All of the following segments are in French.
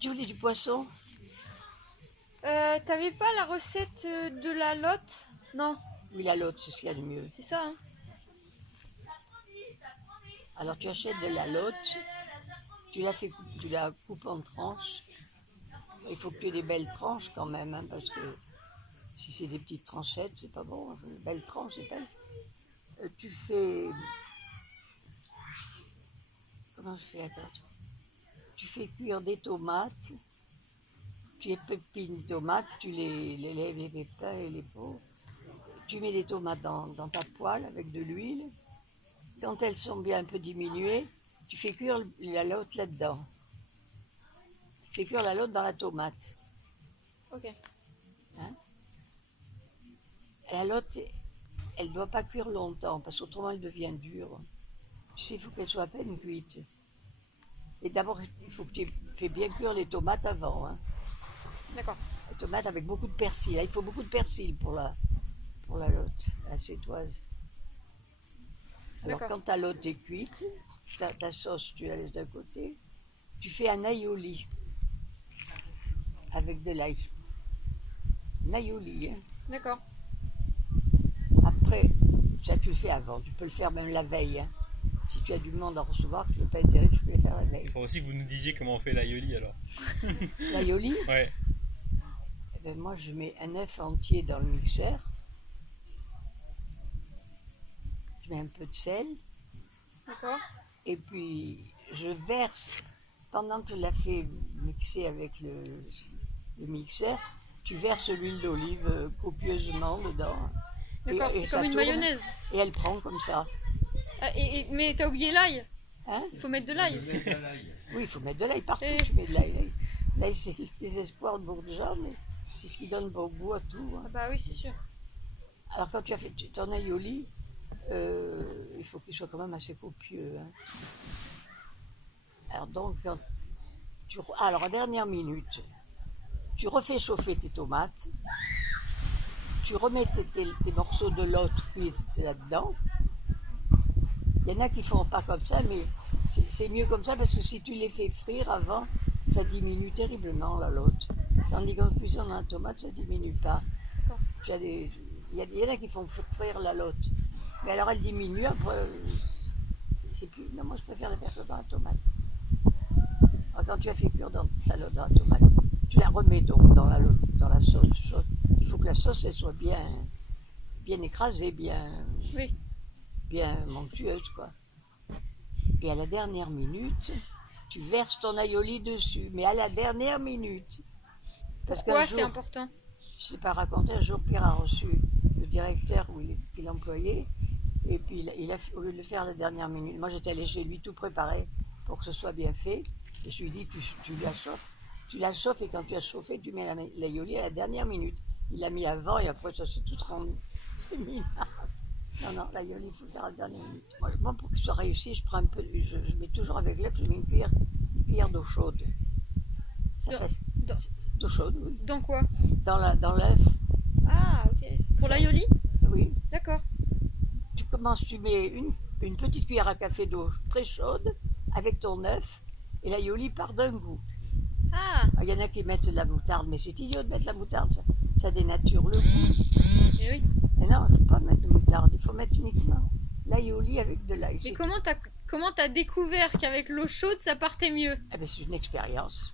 Tu voulais du poisson? T'avais pas la recette de la lotte? Non, Oui, la lotte, c'est ce qu'il y a de mieux. c'est ça, hein? Alors tu achètes de la lotte, tu la coupes en tranches. Il faut que tu aies des belles tranches quand même, hein, parce que si c'est des petites tranchettes, c'est pas bon. Une belle tranche, c'est pas. Tu fais. Comment je fais? Attends. Tu fais cuire des tomates, tu épines tomates, tu les lèves, les pépins et les peaux. Tu mets des tomates dans ta poêle avec de l'huile. Quand elles sont bien un peu diminuées, tu fais cuire la lotte là-dedans. Tu fais cuire la lotte dans la tomate. Ok. Hein? La lotte, elle ne doit pas cuire longtemps parce qu'autrement elle devient dure. Tu sais, il faut qu'elle soit à peine cuite. Et d'abord, il faut que tu fais bien cuire les tomates avant. Hein. D'accord. Les tomates avec beaucoup de persil. Là, il faut beaucoup de persil pour la lotte, la sétoise. Alors quand ta lotte est cuite, ta sauce, tu la laisses d'un côté. Tu fais un aioli avec de l'ail. Un aioli. Hein. D'accord. Après, ça tu le fais avant. Tu peux le faire même la veille. Hein. Si tu as du monde à recevoir, que tu ne veux pas être terrible, tu peux le faire la veille. Il faut aussi que vous nous disiez comment on fait l'aioli alors. L'aioli? Ouais. Eh bien, moi, je mets un œuf entier dans le mixeur. Je mets un peu de sel. D'accord. Et puis, je verse, pendant que je la fais mixer avec le mixeur, tu verses l'huile d'olive copieusement dedans. D'accord, Et c'est ça comme une tourne, mayonnaise. Et elle prend comme ça. Ah, mais t'as oublié l'ail. Hein? Il faut mettre de l'ail. Oui, il faut mettre de l'ail partout. Et- Tu mets de l'ail. L'ail, c'est le désespoir de beaucoup de gens, mais c'est ce qui donne bon goût à tout. Hein. Ah bah oui, c'est sûr. Alors, Quand tu as fait ton aioli, il faut qu'il soit quand même assez copieux. Hein. Alors donc, alors à dernière minute, tu refais chauffer tes tomates, tu remets tes morceaux de lotte cuite là-dedans. Il y en a qui font pas comme ça, mais c'est mieux comme ça parce que si tu les fais frire avant, ça diminue terriblement la lotte. Tandis qu'en cuisant dans la tomate, ça diminue pas. Il y en a qui font frire la lotte. Mais alors elle diminue, après, c'est plus. Non, moi je préfère les faire cuire dans la tomate. Alors, quand tu as fait cuire dans la tomate, tu la remets donc dans la sauce chaude. Il faut que la sauce elle soit bien écrasée, oui. bien monctueuse, quoi. Et à la dernière minute, tu verses ton aioli dessus, mais à la dernière minute. Parce Pourquoi qu'un c'est jour, important? je ne sais pas raconter, un jour Pierre a reçu le directeur où il est employé, et puis au lieu de le faire à la dernière minute, moi j'étais allée chez lui tout préparé pour que ce soit bien fait, et je lui ai dit tu la chauffes, et quand tu as chauffé, tu mets l'aioli à la dernière minute. Il l'a mis avant, et après ça s'est tout rendu. Non, l'aioli, il faut le faire à la dernière minute. Moi, pour qu'il soit réussi, je prends un peu, je mets toujours avec l'œuf, je mets une cuillère d'eau chaude. D'eau chaude, oui. Dans quoi? Dans l'œuf. Ah, ok. Pour l'aioli? Oui. D'accord. Tu mets une petite cuillère à café d'eau très chaude avec ton œuf, et l'aioli part d'un goût. Ah. Il y en a qui mettent de la moutarde, mais c'est idiot de mettre la moutarde, ça dénature le goût. Et oui. Mais non, il ne faut pas mettre de moutarde, il faut mettre uniquement l'aioli avec de l'ail. Mais comment t'as découvert qu'avec l'eau chaude ça partait mieux? Eh bien, c'est une expérience.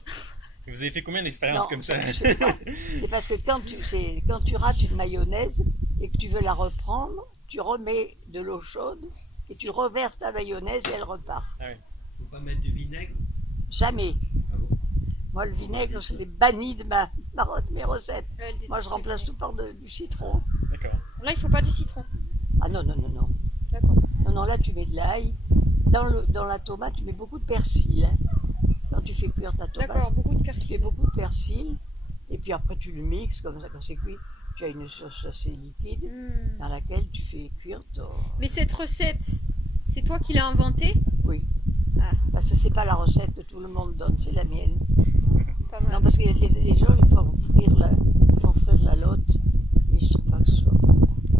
Et vous avez fait combien d'expériences comme ça? C'est parce que quand tu rates une mayonnaise et que tu veux la reprendre, tu remets de l'eau chaude et tu reverses ta mayonnaise et elle repart. Ah oui. Faut pas mettre du vinaigre? Jamais. Ah bon? Moi, le vinaigre, je l'ai banni de mes recettes. Moi, je remplace tout par du citron. D'accord. Là, il faut pas du citron. Ah non. D'accord. Non, là, tu mets de l'ail. Dans la tomate, tu mets beaucoup de persil. Hein. Quand tu fais cuire ta tomate, D'accord, beaucoup de tu persil. fais beaucoup de persil. Et puis après, tu le mixes comme ça. Quand c'est cuit, tu as une sauce assez liquide dans laquelle tu fais cuire ton... Mais cette recette, c'est toi qui l'as inventée? Oui. Ah. Parce que c'est pas la recette que tout le monde donne, c'est la mienne. Pas mal. Non, parce que les gens, ils font frire la lotte. Et je trouve pas que ce soit...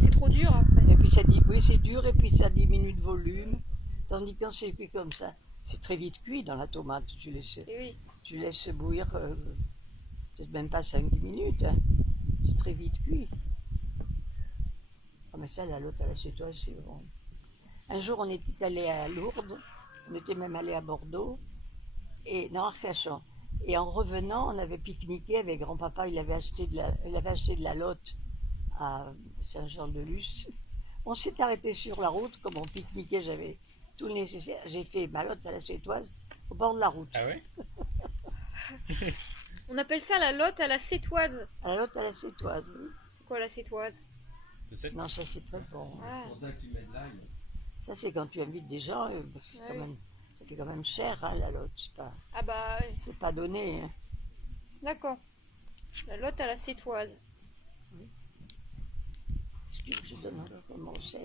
C'est trop dur après. Et puis oui, c'est dur, et puis ça diminue de volume. Tandis que quand c'est cuit comme ça, c'est très vite cuit dans la tomate, tu le sais. Et oui. tu laisses bouillir peut-être même pas 5-10 minutes. Hein. C'est très vite cuit. Ah, mais ça, la lotte à la sétoise, c'est bon. Un jour, on était allé à Lourdes, on était même allé à Bordeaux, et dans Arcachon. Et en revenant, on avait pique-niqué avec grand-papa, il avait acheté de la lotte à Saint-Jean-de-Luz. On s'est arrêté sur la route, comme on pique-niquait, j'avais tout le nécessaire. J'ai fait ma lotte à la sétoise au bord de la route. Ah ouais? On appelle ça la lotte à la sétoise. À la lotte à la sétoise, oui. C'est quoi la sétoise? Je sais. Non, ça c'est très bon. Ah, Ça c'est quand tu invites des gens, c'est Ouais. quand même, ça fait quand même cher, hein, la lotte. ah bah, ouais. C'est pas donné. Hein. D'accord. La lotte à la sétoise. Est-ce que je donne encore comment c'est?